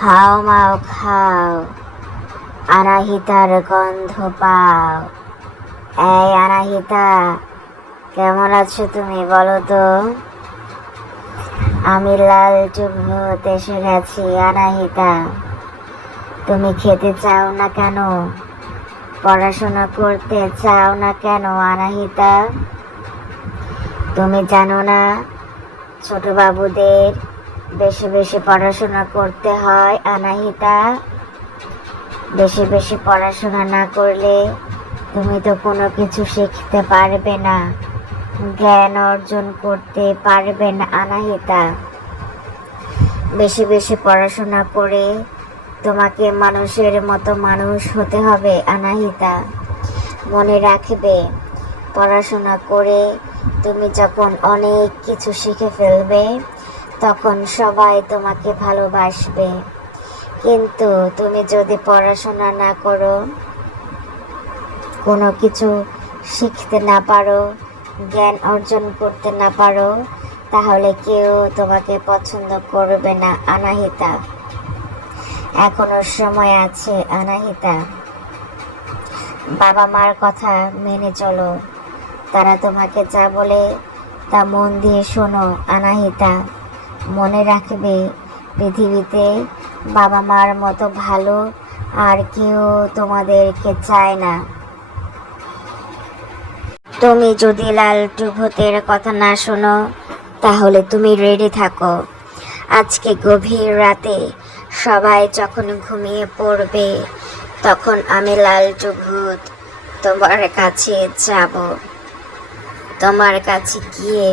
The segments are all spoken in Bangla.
হাও মাও খাও, আনাহিতার গন্ধ পাও। এই আনাহিতা, কেমন আছো তুমি বলো তো? আমি লালটু ভূত এসে গেছি। আনাহিতা, তুমি খেতে চাও না কেন? পড়াশোনা করতে চাও না কেন আনাহিতা? তুমি জানো না ছোট বাবুদের বেশি বেশি পড়াশোনা করতে হয় আনাহিতা? বেশি বেশি পড়াশোনা না করলে তুমি তো কোনো কিছু শিখতে পারবে না, জ্ঞান অর্জন করতে পারবে না আনাহিতা। বেশি বেশি পড়াশোনা করে তোমাকে মানুষের মতো মানুষ হতে হবে আনাহিতা। মনে রাখবে, পড়াশোনা করে তুমি যখন অনেক কিছু শিখে ফেলবে তখন সবাই তোমাকে ভালোবাসবে। কিন্তু তুমি যদি পড়াশোনা না করো, কোনো কিছু শিখতে না পারো, জ্ঞান অর্জন করতে না পারো, তাহলে কেউ তোমাকে পছন্দ করবে না আনাহিতা। এখনো সময় আছে আনাহিতা। বাবা মার কথা মেনে চলো, তারা তোমাকে যা বলে তা মন দিয়ে শোনো আনাহিতা। মনে রাখবে, পৃথিবীতে বাবা মার মতো ভালো আর কেউ তোমাদেরকে চায় না। তুমি যদি লালটু ভূতের কথা না শোনো তাহলে তুমি রেডি থাকো। আজকে গভীর রাতে সবাই যখন ঘুমিয়ে পড়বে তখন আমি লালটু ভূত তোমার কাছে যাব। তোমার কাছে গিয়ে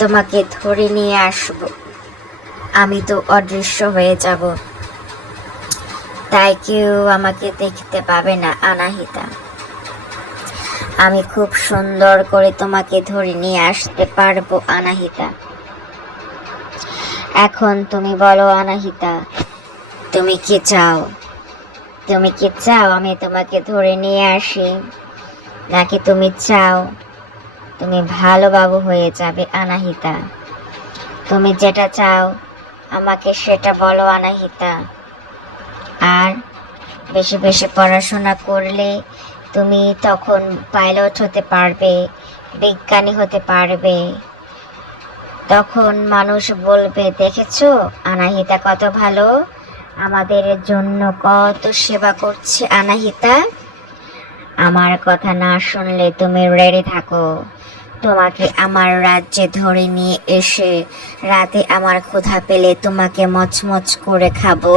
তোমাকে ধরে নিয়ে আসব। আমি তো অদৃশ্য হয়ে যাব, তাই কেউ আমাকে দেখতে পাবে না আনাহিতা। আমি খুব সুন্দর করে তোমাকে ধরে নিয়ে আসতে পারবো আনাহিতা। এখন তুমি বলো আনাহিতা, তুমি কি চাও? তুমি কি চাও আমি তোমাকে ধরে নিয়ে আসি, নাকি তুমি চাও তুমি ভালো বাবু হয়ে যাবে আনাহিতা? তুমি যেটা চাও আমাকে সেটা বলো আনাহিতা। আর বেশি বেশি পড়াশোনা করলে তুমি তখন পাইলট হতে পারবে, বিজ্ঞানী হতে পারবে। তখন মানুষ বলবে, দেখেছো আনাহিতা কত ভালো, আমাদের জন্য কত সেবা করছে আনাহিতা। আমার কথা না শুনলে তুমি রেডি থাকো, তোমাকে আমার রাজ্যে ধরে নিয়ে এসে রাতে আমার ক্ষুধা পেলে তোমাকে মচমচ করে খাবো।